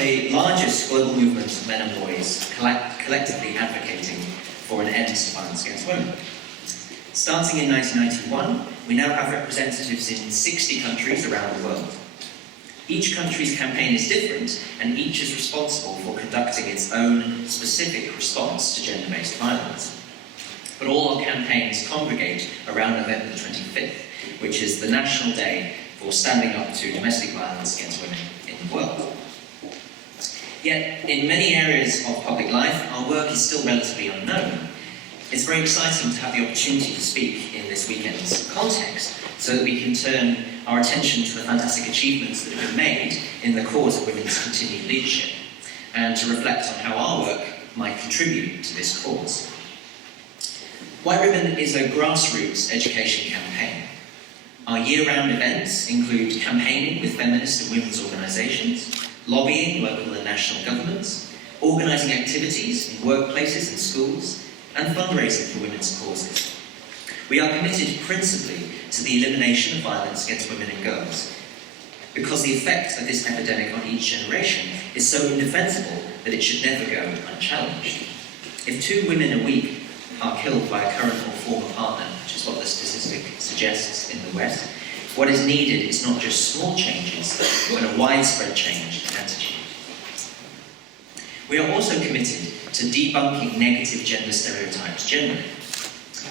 the largest global movements of men and boys collectively advocating for an end to violence against women. Starting in 1991, we now have representatives in 60 countries around the world. Each country's campaign is different, and each is responsible for conducting its own specific response to gender-based violence. But all our campaigns congregate around November the 25th, which is the National Day for standing up to domestic violence against women in the world. Yet, in many areas of public life, our work is still relatively unknown. It's very exciting to have the opportunity to speak in this weekend's context, so that we can turn our attention to the fantastic achievements that have been made in the cause of women's continued leadership, and to reflect on how our work might contribute to this cause. White Ribbon is a grassroots education campaign. Our year-round events include campaigning with feminist and women's organisations, lobbying local and national governments, organising activities in workplaces and schools, and fundraising for women's causes. We are committed principally to the elimination of violence against women and girls, because the effect of this epidemic on each generation is so indefensible that it should never go unchallenged. If 2 women a week are killed by a current or former partner, which is what the statistic suggests in the West, what is needed is not just small changes, but a widespread change in attitude. We are also committed to debunking negative gender stereotypes generally.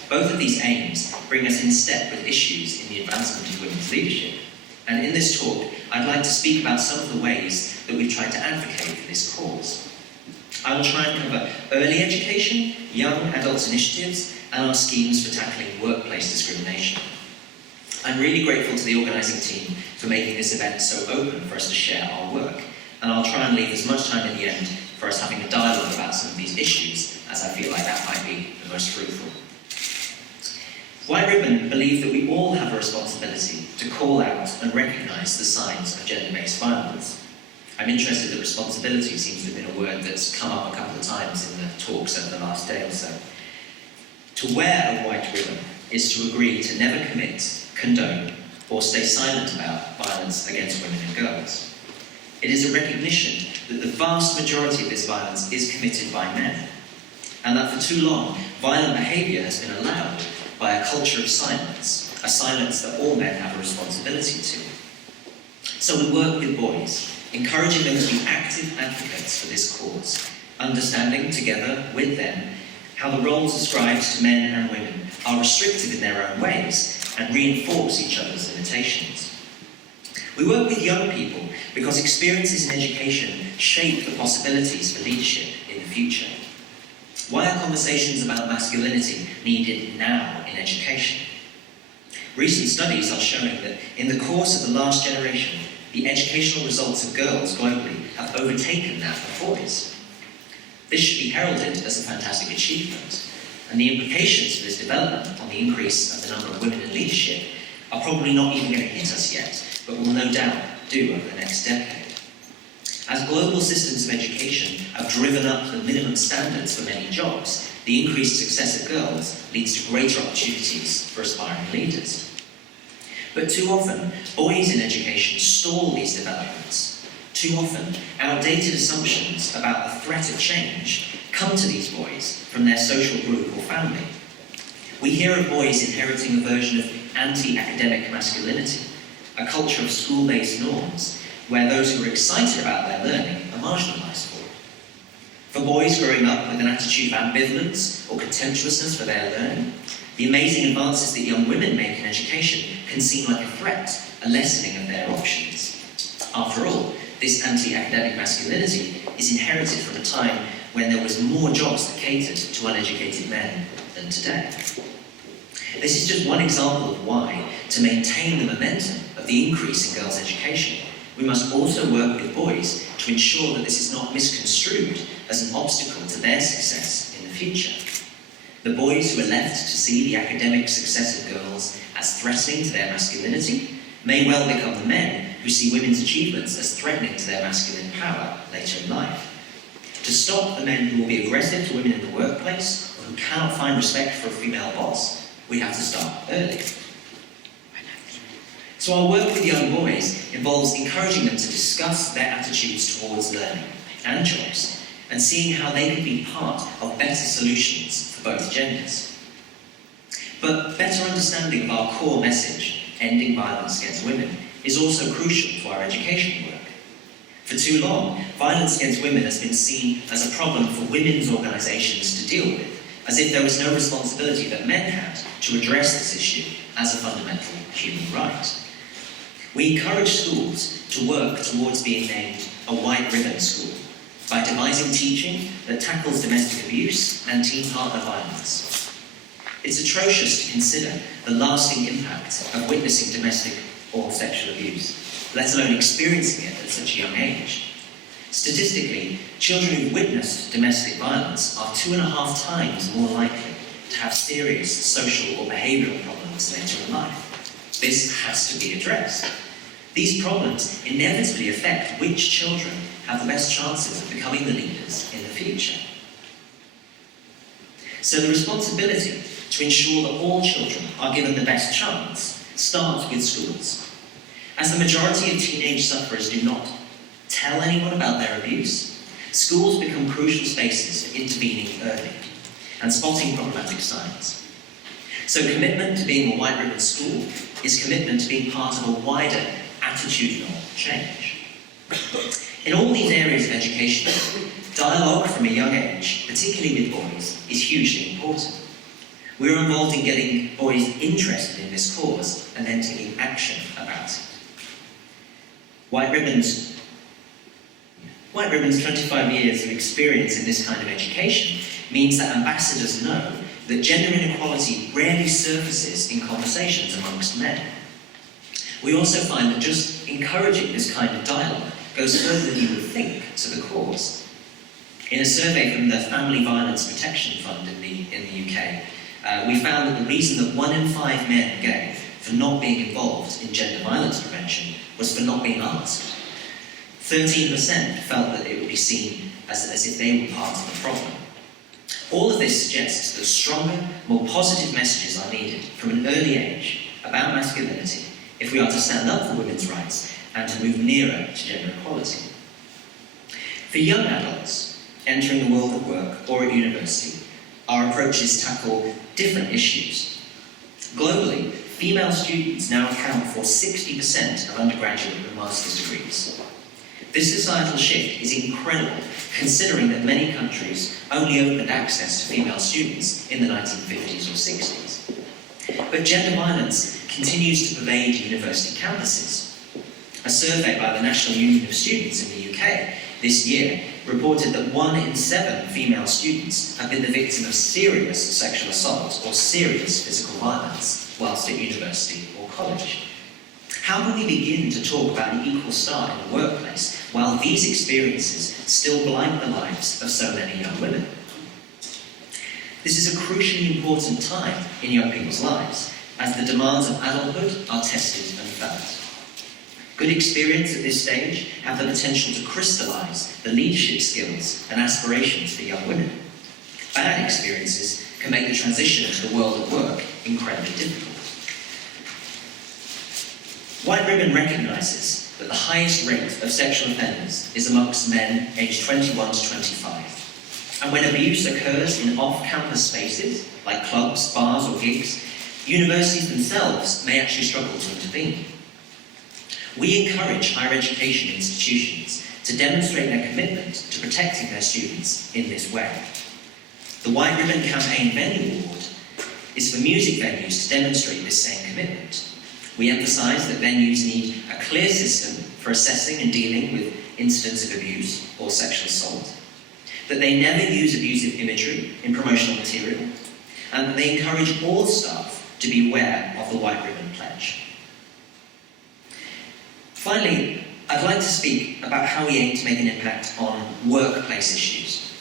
Both of these aims bring us in step with issues in the advancement of women's leadership. And in this talk, I'd like to speak about some of the ways that we've tried to advocate for this cause. I will try and cover early education, young adults initiatives, and our schemes for tackling workplace discrimination. I'm really grateful to the organising team for making this event so open for us to share our work, and I'll try and leave as much time at the end for us having a dialogue about some of these issues, as I feel like that might be the most fruitful. White Ribbon believe that we all have a responsibility to call out and recognise the signs of gender-based violence. I'm interested that responsibility seems to have been a word that's come up a couple of times in the talks over the last day or so. To wear a white ribbon is to agree to never commit, condone, or stay silent about violence against women and girls. It is a recognition that the vast majority of this violence is committed by men, and that for too long, violent behaviour has been allowed by a culture of silence, a silence that all men have a responsibility to. So we work with boys, encouraging them to be active advocates for this cause, understanding together with them how the roles ascribed to men and women are restricted in their own ways and reinforce each other's limitations. We work with young people because experiences in education shape the possibilities for leadership in the future. Why are conversations about masculinity needed now in education? Recent studies are showing that in the course of the last generation, the educational results of girls globally have overtaken that of boys. This should be heralded as a fantastic achievement, and the implications for this development on the increase of the number of women in leadership are probably not even going to hit us yet, but will no doubt do over the next decade. As global systems of education have driven up the minimum standards for many jobs, the increased success of girls leads to greater opportunities for aspiring leaders. But too often, boys in education stall these developments. Too often, outdated assumptions about the threat of change come to these boys from their social group or family. We hear of boys inheriting a version of anti-academic masculinity, a culture of school-based norms where those who are excited about their learning are marginalised for. For boys growing up with an attitude of ambivalence or contemptuousness for their learning, the amazing advances that young women make in education can seem like a threat, a lessening of their options. After all, this anti-academic masculinity is inherited from a time when there was more jobs that catered to uneducated men than today. This is just one example of why, to maintain the momentum of the increase in girls' education, we must also work with boys to ensure that this is not misconstrued as an obstacle to their success in the future. The boys who are left to see the academic success of girls as threatening to their masculinity may well become the men who see women's achievements as threatening to their masculine power later in life. To stop the men who will be aggressive to women in the workplace or who cannot find respect for a female boss, we have to start early. So our work with young boys involves encouraging them to discuss their attitudes towards learning and jobs, and seeing how they can be part of better solutions for both genders. But better understanding of our core message, ending violence against women, is also crucial to our education work. For too long, violence against women has been seen as a problem for women's organisations to deal with, as if there was no responsibility that men had to address this issue as a fundamental human right. We encourage schools to work towards being named a white ribbon school by devising teaching that tackles domestic abuse and teen partner violence. It's atrocious to consider the lasting impact of witnessing domestic or sexual abuse, let alone experiencing it at such a young age. Statistically, children who've witnessed domestic violence are 2.5 times more likely to have serious social or behavioural problems later in life. This has to be addressed. These problems inevitably affect which children have the best chances of becoming the leaders in the future. So the responsibility to ensure that all children are given the best chance starts with schools. As the majority of teenage sufferers do not tell anyone about their abuse, schools become crucial spaces for intervening early and spotting problematic signs. So commitment to being a white ribbon school is commitment to being part of a wider attitudinal change. In all these areas of education, dialogue from a young age, particularly with boys, is hugely important. We are involved in getting boys interested in this cause and then taking action about it. White Ribbon's 25 years of experience in this kind of education means that ambassadors know that gender inequality rarely surfaces in conversations amongst men. We also find that just encouraging this kind of dialogue goes further than you would think to the cause. In a survey from the Family Violence Protection Fund in the UK, we found that the reason that 1 in 5 men gave for not being involved in gender violence prevention was for not being asked. 13% felt that it would be seen as if they were part of the problem. All of this suggests that stronger, more positive messages are needed from an early age about masculinity if we are to stand up for women's rights and to move nearer to gender equality. For young adults entering the world of work or at university, our approaches tackle different issues. Globally, female students now account for 60% of undergraduate and master's degrees. This societal shift is incredible, considering that many countries only opened access to female students in the 1950s or 60s. But gender violence continues to pervade university campuses. A survey by the National Union of Students in the UK this year reported that 1 in 7 female students have been the victim of serious sexual assault or serious physical violence whilst at university or college. How can we begin to talk about an equal start in the workplace while these experiences still blind the lives of so many young women? This is a crucially important time in young people's lives, as the demands of adulthood are tested and felt. Good experience at this stage have the potential to crystallise the leadership skills and aspirations for young women. Bad experiences can make the transition to the world of work incredibly difficult. White Ribbon recognises that the highest rate of sexual offenders is amongst men aged 21 to 25. And when abuse occurs in off-campus spaces, like clubs, bars or gigs, universities themselves may actually struggle to intervene. We encourage higher education institutions to demonstrate their commitment to protecting their students in this way. The White Ribbon Campaign Venue Award is for music venues to demonstrate this same commitment. We emphasise that venues need a clear system for assessing and dealing with incidents of abuse or sexual assault, that they never use abusive imagery in promotional material, and that they encourage all staff to be aware of the White Ribbon Pledge. Finally, I'd like to speak about how we aim to make an impact on workplace issues.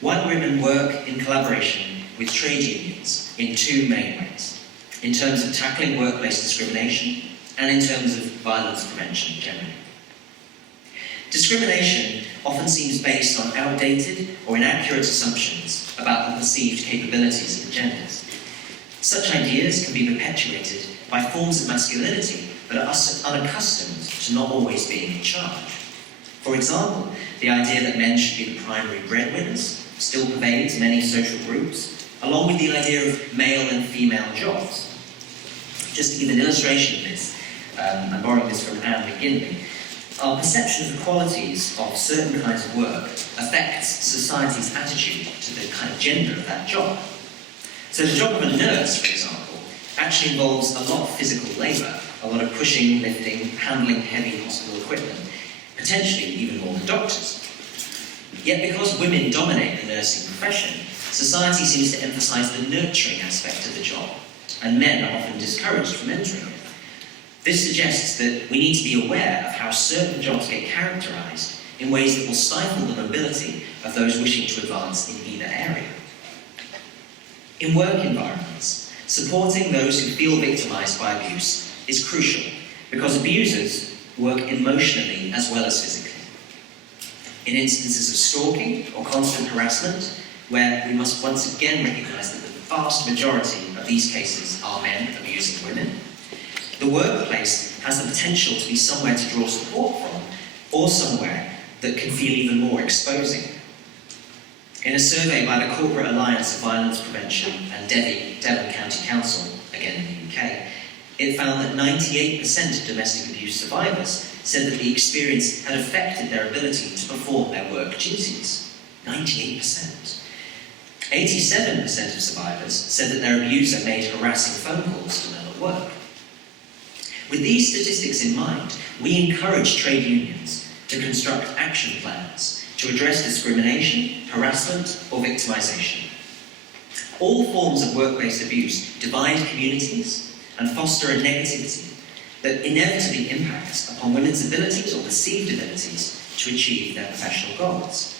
White Ribbon work in collaboration with trade unions in 2 main ways, in terms of tackling workplace discrimination and in terms of violence prevention generally. Discrimination often seems based on outdated or inaccurate assumptions about the perceived capabilities of genders. Such ideas can be perpetuated by forms of masculinity but are unaccustomed to not always being in charge. For example, the idea that men should be the primary breadwinners still pervades many social groups, along with the idea of male and female jobs. Just to give an illustration of this, I'm borrowing this from Anne McGinley, our perception of the qualities of certain kinds of work affects society's attitude to the kind of gender of that job. So the job of a nurse, for example, actually involves a lot of physical labour, a lot of pushing, lifting, handling heavy hospital equipment, potentially even more than doctors. Yet because women dominate the nursing profession, society seems to emphasise the nurturing aspect of the job, and men are often discouraged from entering it. This suggests that we need to be aware of how certain jobs get characterised in ways that will stifle the mobility of those wishing to advance in either area. In work environments, supporting those who feel victimised by abuse is crucial because abusers work emotionally as well as physically. In instances of stalking or constant harassment, where we must once again recognise that the vast majority of these cases are men abusing women, the workplace has the potential to be somewhere to draw support from, or somewhere that can feel even more exposing. In a survey by the Corporate Alliance of Violence Prevention and Devon County Council, again in the UK, it found that 98% of domestic abuse survivors said that the experience had affected their ability to perform their work duties. 98%. 87% of survivors said that their abuser made harassing phone calls to them at work. With these statistics in mind, we encourage trade unions to construct action plans to address discrimination, harassment, or victimisation. All forms of workplace abuse divide communities and foster a negativity that inevitably impacts upon women's abilities or perceived abilities to achieve their professional goals.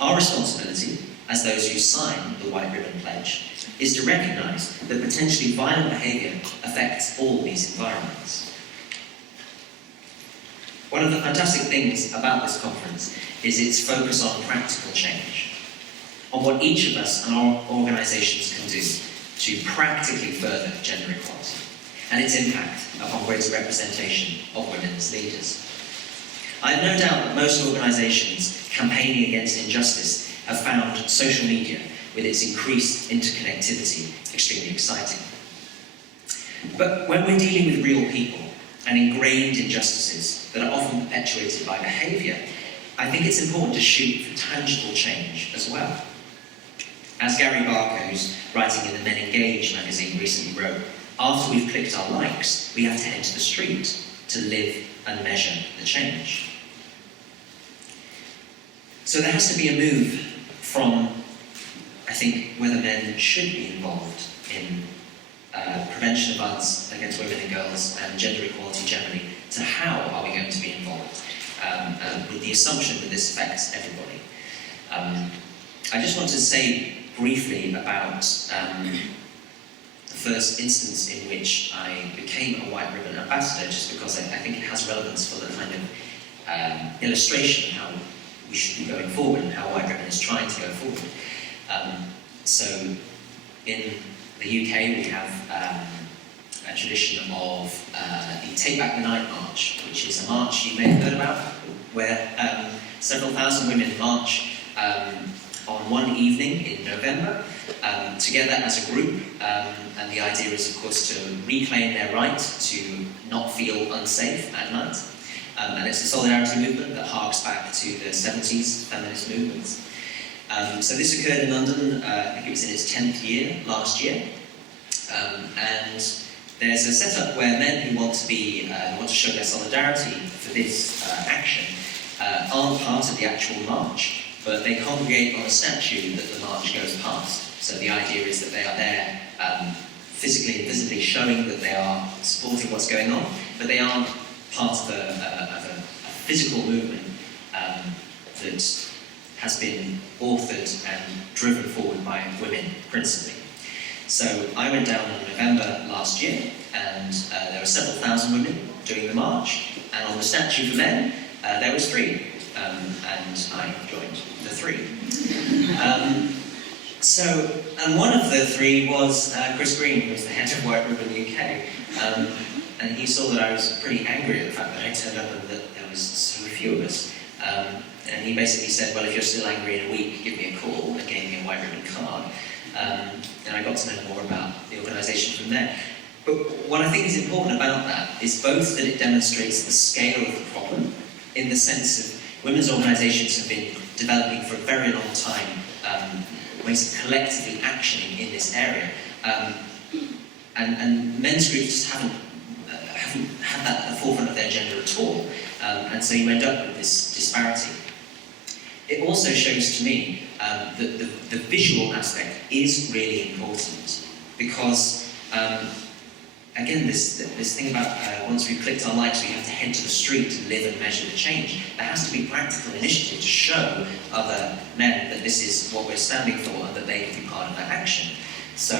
Our responsibility, as those who sign the White Ribbon Pledge, is to recognise that potentially violent behaviour affects all these environments. One of the fantastic things about this conference is its focus on practical change, on what each of us and our organisations can do to practically further gender equality, and its impact upon greater representation of women as leaders. I have no doubt that most organisations campaigning against injustice have found social media, with its increased interconnectivity, extremely exciting. But when we're dealing with real people and ingrained injustices that are often perpetuated by behaviour, I think it's important to shoot for tangible change as well. As Gary Barker, who's writing in the Men Engage magazine, recently wrote, after we've clicked our likes, we have to head to the street to live and measure the change. So there has to be a move from, I think, whether men should be involved in prevention of violence against women and girls and gender equality generally, to how are we going to be involved, with the assumption that this affects everybody. I just want to say briefly about the first instance in which I became a White Ribbon ambassador, just because I think it has relevance for the kind of illustration of how we should be going forward and how White Ribbon is trying to go forward. So in the UK we have a tradition of the Take Back the Night March, which is a march you may have heard about, where several thousand women march on one evening in November, together as a group, and the idea is, of course, to reclaim their right to not feel unsafe at night. And it's a solidarity movement that harks back to the 70s feminist movements. So this occurred in London, I think it was in its 10th year, last year. And there's a setup where men who want to show their solidarity for this action aren't part of the actual march, but they congregate on a statue that the march goes past. So the idea is that they are there physically and visibly showing that they are supporting what's going on, but they aren't part of a physical movement that has been authored and driven forward by women principally. So I went down in November last year, and there were several thousand women doing the march, and on the statue for men, there was 3, and I joined the 3. And one of the 3 was Chris Green, who was the head of White Ribbon UK. and he saw that I was pretty angry at the fact that I turned up and that there was so few of us. And he basically said, well, if you're still angry in a week, give me a call, and gave me a white ribbon card. And I got to know more about the organisation from there. But what I think is important about that is both that it demonstrates the scale of the problem, in the sense of women's organisations have been developing for a very long time ways of collectively actioning in this area. And men's groups just haven't had that at the forefront of their agenda at all. And so you end up with this disparity. It also shows to me that the visual aspect is really important, because again, this thing about once we've clicked our likes, we have to head to the street to live and measure the change. There has to be practical initiative to show other men that this is what we're standing for and that they can be part of that action. So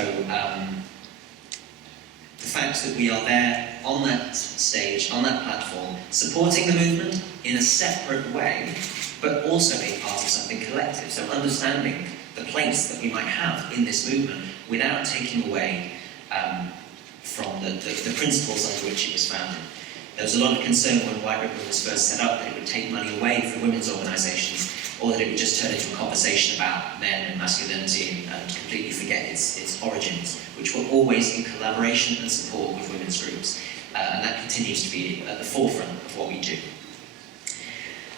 the fact that we are there on that stage, on that platform, supporting the movement in a separate way, but also being part of something collective. So understanding the place that we might have in this movement without taking away from the principles under which it was founded. There was a lot of concern when White Ribbon was first set up that it would take money away from women's organisations, or that it would just turn into a conversation about men and masculinity and completely forget its origins, which were always in collaboration and support with women's groups. And that continues to be at the forefront of what we do.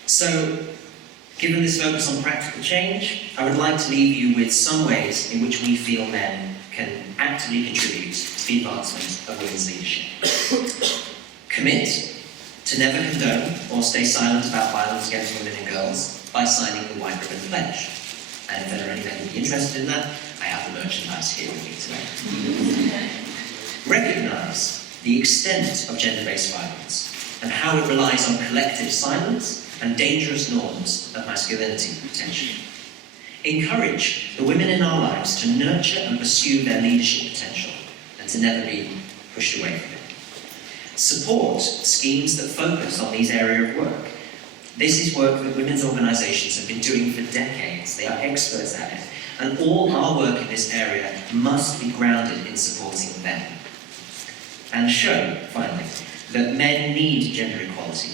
So, given this focus on practical change, I would like to leave you with some ways in which we feel men can actively contribute to the advancement of women's leadership. Commit to never condone or stay silent about violence against women and girls by signing the White Ribbon Pledge. And if there are any men who'd be interested in that, I have the merchandise here with me today. Recognise the extent of gender-based violence and how it relies on collective silence and dangerous norms of masculinity, potentially. Encourage the women in our lives to nurture and pursue their leadership potential and to never be pushed away from it. Support schemes that focus on these areas of work. This is work that women's organisations have been doing for decades. They are experts at it. And all our work in this area must be grounded in supporting them. And show, finally, that men need gender equality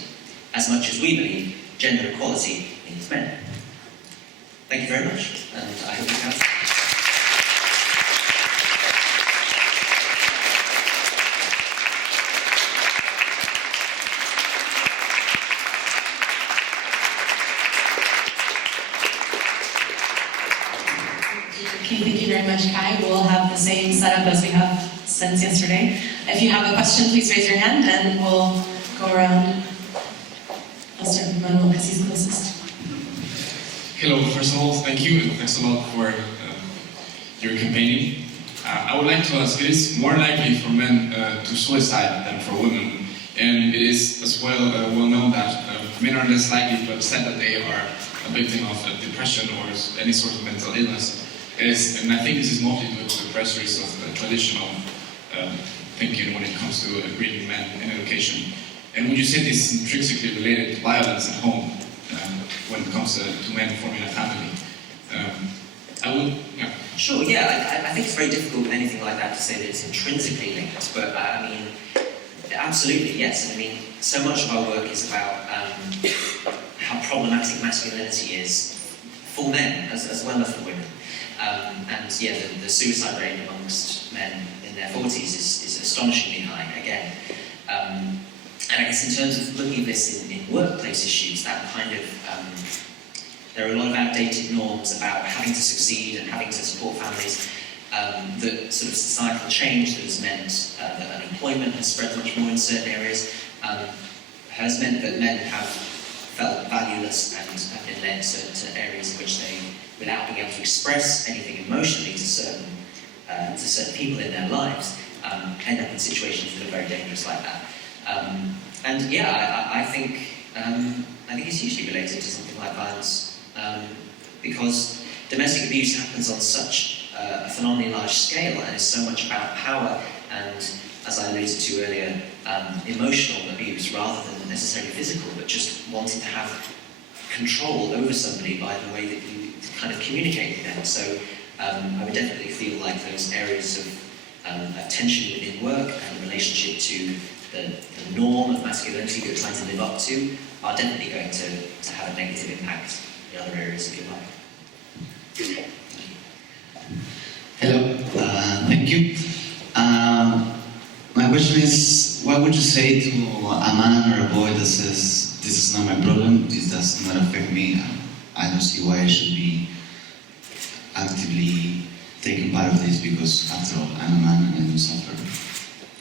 as much as we believe gender equality needs men. Thank you very much, and I hope you have. Okay, thank you very much, Kai. We'll have the same setup as we have since yesterday. If you have a question, please raise your hand and we'll go around. I'll start with Manuel because he's closest. Hello, first of all, thank you and thanks a lot for your campaigning. I would like to ask, it is more likely for men to suicide than for women, and it is as well well known that men are less likely to accept that they are a victim of depression or any sort of mental illness. And I think this is mostly due to the pressures of traditional thinking when it comes to bringing men in education. And would you say this is intrinsically related to violence at home when it comes to men forming a family? Yeah. Sure, yeah, I think it's very difficult with anything like that to say that it's intrinsically linked, but I mean, absolutely, yes. And I mean, so much of our work is about how problematic masculinity is for men as well as for women. And yeah, the suicide rate amongst men in their 40s is astonishingly high, again. And I guess in terms of looking at this in workplace issues, that kind of, there are a lot of outdated norms about having to succeed and having to support families, that sort of societal change that has meant that unemployment has spread much more in certain areas, has meant that men have felt valueless and have been led to areas in which they, without being able to express anything emotionally to certain people in their lives, end up in situations that are very dangerous like that. And yeah, I think it's usually related to something like violence, because domestic abuse happens on such a phenomenally large scale and is so much about power and, as I alluded to earlier, emotional abuse rather than necessarily physical, but just wanting to have control over somebody by the way that you kind of communicate with them. So I would definitely feel like those areas of tension within work and relationship to the norm of masculinity that we're trying to live up to are definitely going to have a negative impact in other areas of your life. Hello, thank you. My question is, what would you say to a man or a boy that says, this is not my problem, this does not affect me, I don't see why I should be actively taking part of this, because after all, I'm a man and I do suffer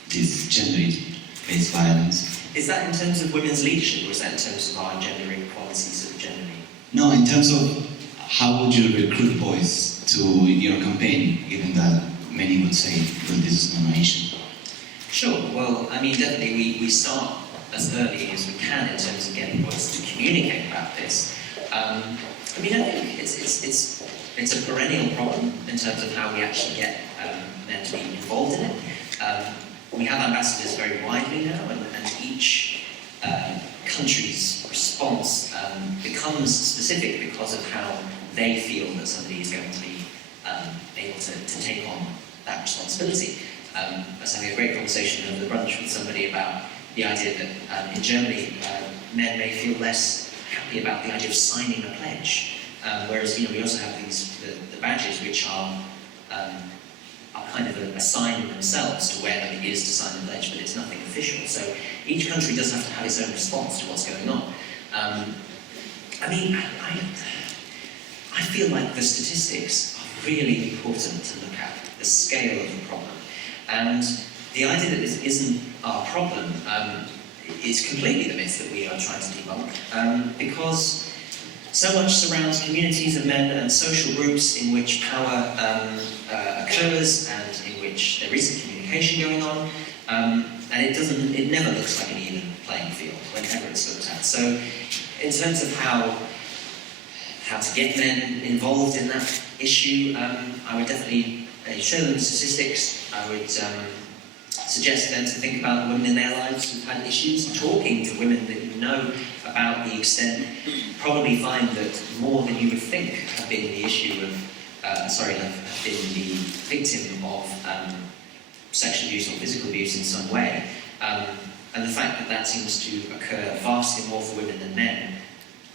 this gender-based violence. Is that in terms of women's leadership, or is that in terms of our gender inequalities of gender? No, in terms of how would you recruit boys to your campaign, given that many would say, well, this is not my issue? Sure. Well, I mean, definitely we start as early as we can in terms of getting boys to communicate about this. I mean, I think it's a perennial problem in terms of how we actually get men to be involved in it. We have ambassadors very widely now, and each country's response becomes specific because of how they feel that somebody is going to be able to take on that responsibility. I was having a great conversation over the brunch with somebody about the idea that in Germany, men may feel less happy about the idea of signing a pledge, whereas we also have the badges which are kind of a sign in themselves to wear them it is to sign the pledge, but it's nothing official. So each country does have to have its own response to what's going on. I mean, I feel like the statistics are really important to look at, the scale of the problem. And the idea that this isn't our problem is completely the myth that we are trying to debunk, because so much surrounds communities of men and social groups in which power occurs and in which there isn't communication going on, and it never looks like an even playing field whenever it's looked at. So in terms of how to get men involved in that issue, I would definitely show them statistics. I would suggest them to think about the women in their lives who've had issues. Talking to women that you know about the extent, probably find that more than you would think have been the issue of, have been the victim of sexual abuse or physical abuse in some way. And the fact that that seems to occur vastly more for women than men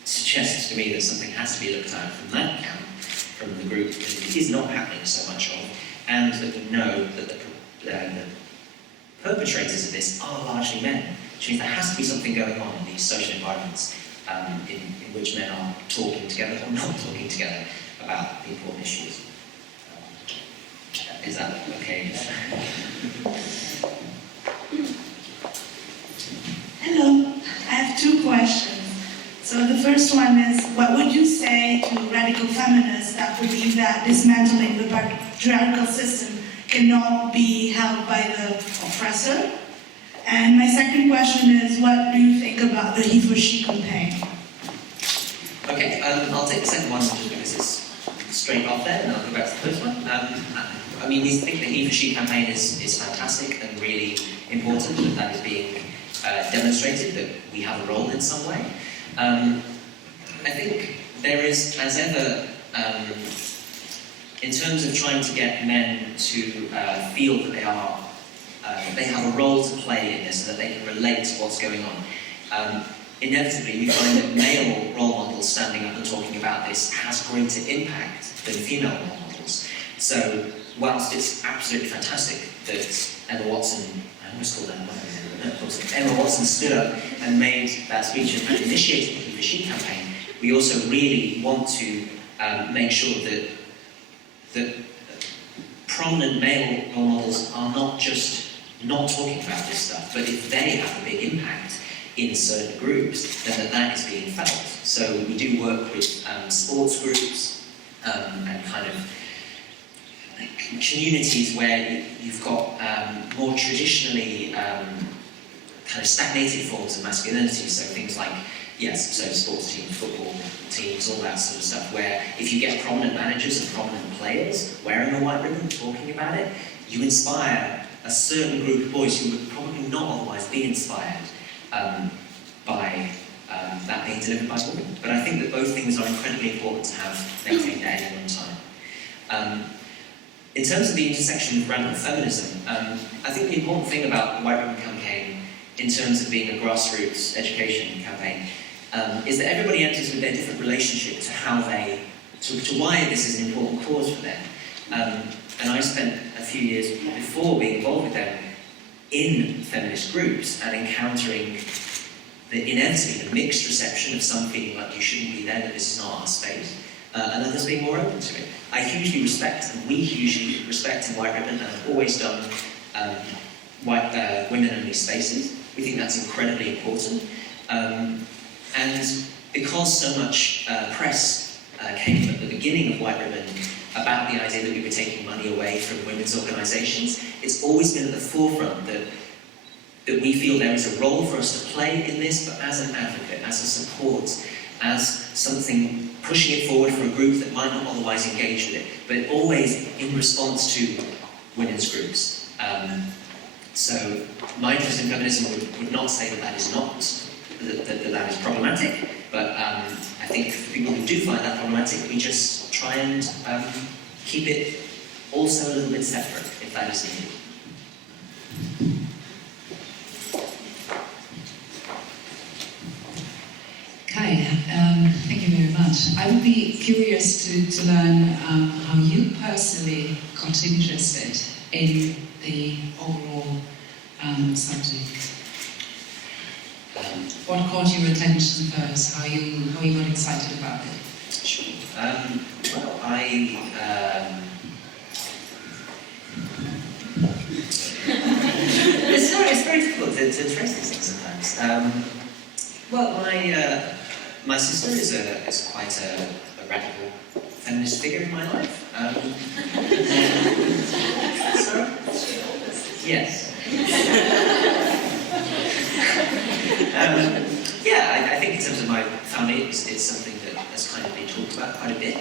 suggests to me that something has to be looked at from that camp, from the group that it is not happening so much of, and that we know that the perpetrators of this are largely men, which means there has to be something going on in these social environments in which men are talking together or not talking together about the important issues. Is that okay? Hello, I have two questions. So the first one is, what would you say to radical feminists that believe that dismantling the patriarchal system cannot be held by the oppressor? And my second question is, what do you think about the he for she campaign? Okay, I'll take the second one just because it's straight off there, and I'll go back to the first one. I mean, I think the he for she campaign is fantastic and really important that is being demonstrated, that we have a role in some way. I think there is, as ever, in terms of trying to get men to feel that they have a role to play in this, so that they can relate to what's going on. Inevitably, we find that male role models standing up and talking about this has greater impact than female role models. So, whilst it's absolutely fantastic that Emma Watson, I almost called Emma Emma Watson stood up and made that speech and initiated the He for She campaign, we also really want to make sure that prominent male role models are not just not talking about this stuff, but if they have a big impact in certain groups, then that is being felt. So we do work with sports groups and kind of communities where you've got more traditionally kind of stagnated forms of masculinity, so things like, yes, so sports teams, football teams, all that sort of stuff, where if you get prominent managers and prominent players wearing a white ribbon talking about it, you inspire a certain group of boys who would probably not otherwise be inspired by that being delivered by women. But I think that both things are incredibly important to have maintained at any one time. In terms of the intersection with radical feminism, I think the important thing about the White Ribbon campaign in terms of being a grassroots education campaign, is that everybody enters with their different relationship to how they, to why this is an important cause for them. And I spent a few years before being involved with them in feminist groups and encountering inevitably the mixed reception of some feeling like you shouldn't be there, that this is not our space, and others being more open to it. I hugely respect, and we hugely respect in White Ribbon, and have always done women-only spaces. We think that's incredibly important. And because so much press came at the beginning of White Ribbon about the idea that we were taking money away from women's organisations, it's always been at the forefront that we feel there is a role for us to play in this, but as an advocate, as a support, as something pushing it forward for a group that might not otherwise engage with it, but always in response to women's groups. So my interest in feminism would not say that that is not, that is problematic, but I think for people who do find that problematic, we just try and keep it also a little bit separate, if that is needed. Kai, thank you very much. I would be curious to learn how you personally got interested in the overall subject. What caught your attention first? How you got excited about it? Sure. Well, it's very difficult to trace these things sometimes. Well, my sister is quite a radical feminist figure in my life. So, yes. Yeah, I think in terms of my family, it's something that has kind of been talked about quite a bit.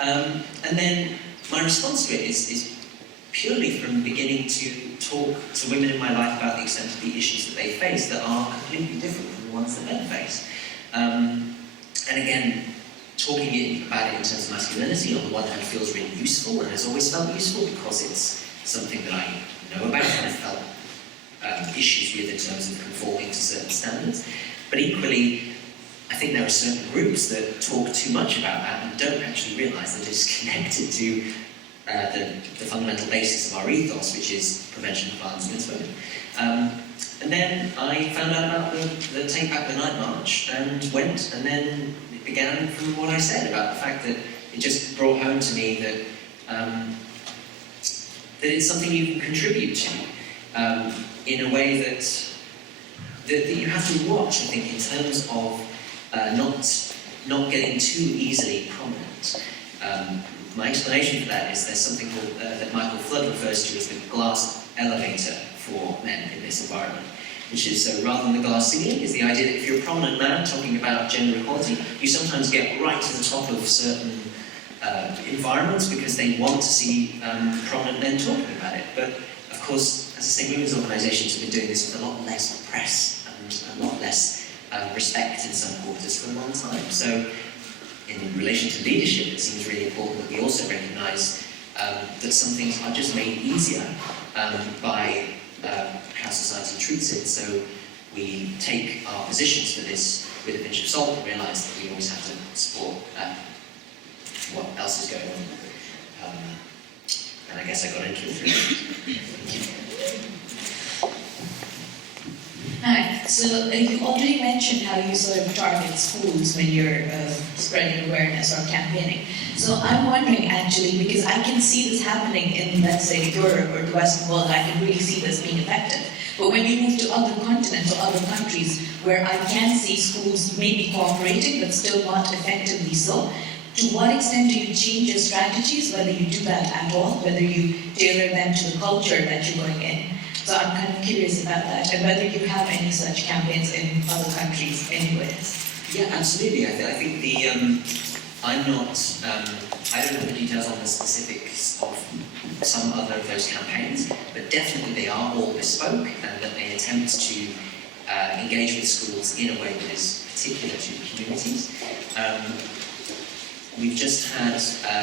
And then my response to it is purely from beginning to talk to women in my life about the extent of the issues that they face that are completely different from the ones that men face. And again, talking about it in terms of masculinity, on the one hand, feels really useful and has always felt useful because it's something that I know about and I've felt issues with in terms of conforming to certain standards. But equally, I think there are certain groups that talk too much about that and don't actually realise that it's connected to the fundamental basis of our ethos, which is prevention of violence against women. And then I found out about the Take Back the Night March and went, and then it began from what I said about the fact that it just brought home to me that that it's something you can contribute to in a way that you have to watch, I think, in terms of not getting too easily prominent. My explanation for that is there's something called, that Michael Flood refers to as the glass elevator for men in this environment, which is, so rather than the glass ceiling, is the idea that if you're a prominent man talking about gender equality, you sometimes get right to the top of certain environments because they want to see prominent men talking about it. But of course, as I say, women's organisations have been doing this with a lot less press and a lot less respect in some quarters for a long time. So in relation to leadership, it seems really important that we also recognise that some things are just made easier by how society treats it. So we take our positions for this with a pinch of salt and realise that we always have to support what else is going on. And I guess I got into it through. Hi. So you already mentioned how you sort of target schools when you're spreading awareness or campaigning. So I'm wondering actually, because I can see this happening in, let's say, Europe or the Western world, I can really see this being effective. But when you move to other continents or other countries where I can see schools maybe cooperating but still not effectively so, to what extent do you change your strategies, whether you do that at all, whether you tailor them to the culture that you're going in? So I'm kind of curious about that, and whether you have any such campaigns in other countries anyways. Yeah, absolutely. I think the, I'm not, I don't know the details on the specifics of some other of those campaigns, but definitely they are all bespoke and that they attempt to engage with schools in a way that is particular to the communities. We've just had,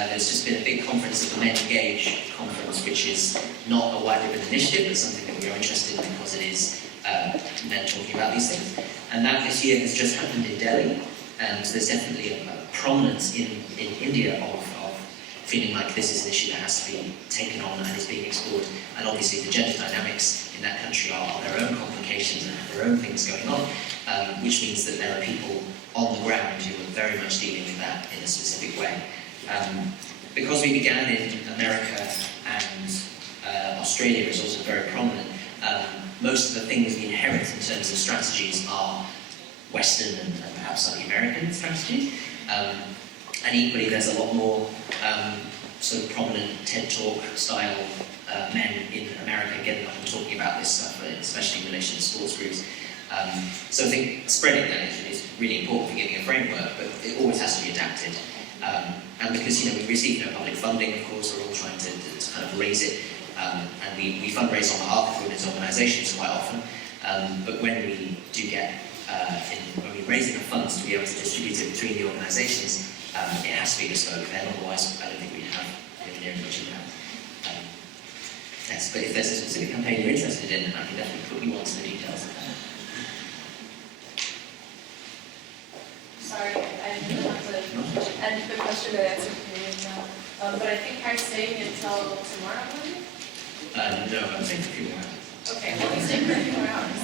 there's just been a big conference at the Men Engage conference, which is not a White Ribbon initiative, but something that we are interested in because it is men talking about these things. And that this year has just happened in Delhi, and there's definitely a prominence in India of feeling like this is an issue that has to be taken on and is being explored. And obviously the gender dynamics in that country are their own complications and have their own things going on, which means that there are people on the ground who are very much dealing with that in a specific way. Because we began in America and Australia is also very prominent, most of the things we inherit in terms of strategies are Western and perhaps slightly American strategies. And equally, there's a lot more sort of prominent TED Talk style men in America getting up and talking about this stuff, especially in relation to sports groups. So I think spreading that is really important for giving a framework, but it always has to be adapted. And because we receive no public funding, of course, we're all trying to kind of raise it, and we fundraise on behalf of women's organisations quite often. But when we do get, when we raise enough funds to be able to distribute it between the organisations, it has to be bespoke then, otherwise I don't think we'd have near much impact. Yes, but if there's a specific campaign you're interested in, I can definitely put you on to the details of that. Sorry, I didn't want to end the question and answer period now. But I think Kai's staying until tomorrow morning? No, I'm saying a few more hours. Okay, well, he's staying for a few more hours.